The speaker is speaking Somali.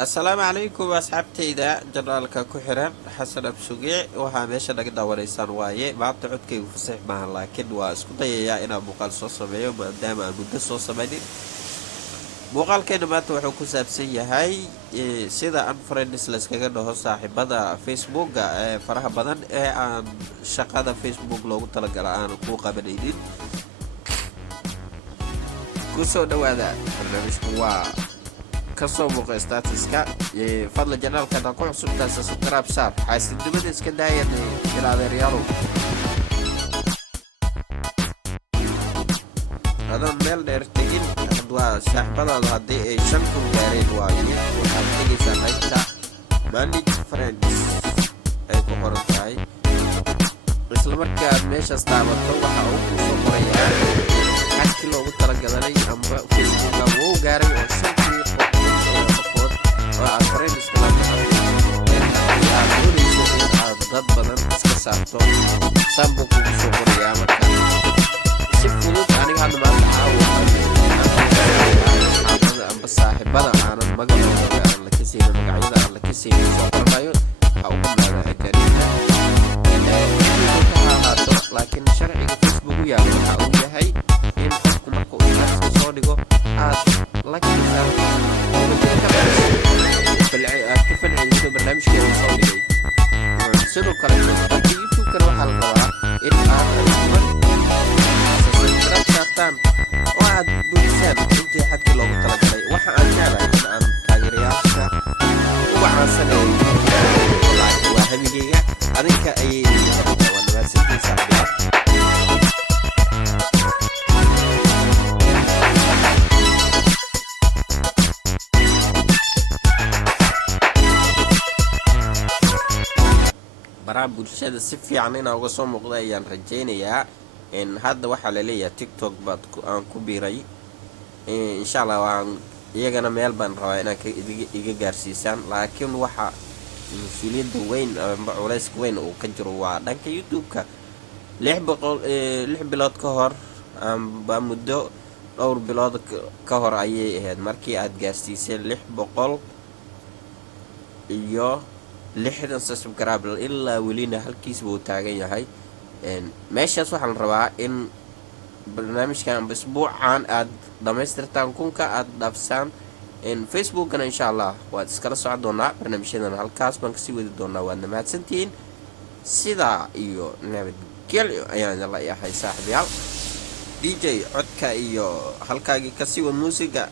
السلام عليكم أصحابتي جنرالك كحران حسن بسوقي وها ماشي نقدر وريسان وايه بعد عدكي وفصيح معها لكن واسكتا يا إنا مقال صوصة ميو ما دايما مدة صوصة ماني مقال كينا ما توحو كسابسية هاي سيدا أن فرينيس لسكاقا نهو صاحب بدا فيسبوك فرها بدن عن شقادة فيسبوك لوغو تلقى الآن قوقا بنيدين كسو دوادا برنامج هو kasoo muuqay statuska fadla janaalka ku cusubtaas subscribe saar xaasidnimada iska daayay ilaadeeyaalo adan meel dheer tegin hadwa saaxibadaada hadii ay 5 gaareen waaye waxaad tegaysaa qaybta manage friends ay ku qoran tahay isla markaa meeshaas taabato waxa uu ku soo qorayaa xadkii loogu talagalay amba facebooka wuu gaaray oo dad badan iska saarto sambu ku soo qoraya marka si fudud aniga hadda maanta caawa amba saaxiibada aanan magacooda aan la kasiin magacyada aan la kasiin soo qornayo ha u qanaada ajariina laakiin sharciga Facebook yaa waxa uu yahay in qofku marka uu iska soo dhigo aad la kasiin كفن برنامج كده صوتي سيدو كلام يوتيوب كانوا حلقة إن سبسكرايب واحد بلسان أنت حكي لو ترى واحد أجنبي عن تغييرات وواحد سنة واحد جيجا أنا كأي وأنا بس ساعات baraha bulshada si fiican inaa uga soo muuqda ayaan rajaynayaa in hadda waxa la leeyahay TikTok baad aan ku biiray insha Allah waan iyagana meel baan rabaa inaan iga gaarsiisaan laakiin waxa mas'uuliyadda weyn ama culays weyn oo ka jiro waa dhanka YouTube-ka 6 bilood ka hor amba muddo dhowr bilood ka hor ayay ahayd markii aad gaarsiisay 600 iyo 60 subscribe ilaa welina halkiis buu taagan yahay meeshaas waxaan rabaa in barnaamijkan usbuucan aad dhameystirtaan kunka aad dhaafsaan in Facebook-na insha Allah waad iskala socon doonaa barnaamijyadan halkaas baan kasii wadi doonaa waad mahadsantihiin sida iyo nabadgelyo ayaan la yahay saaxiibayaal DJ codka iyo halkaagi kasii wad muusiga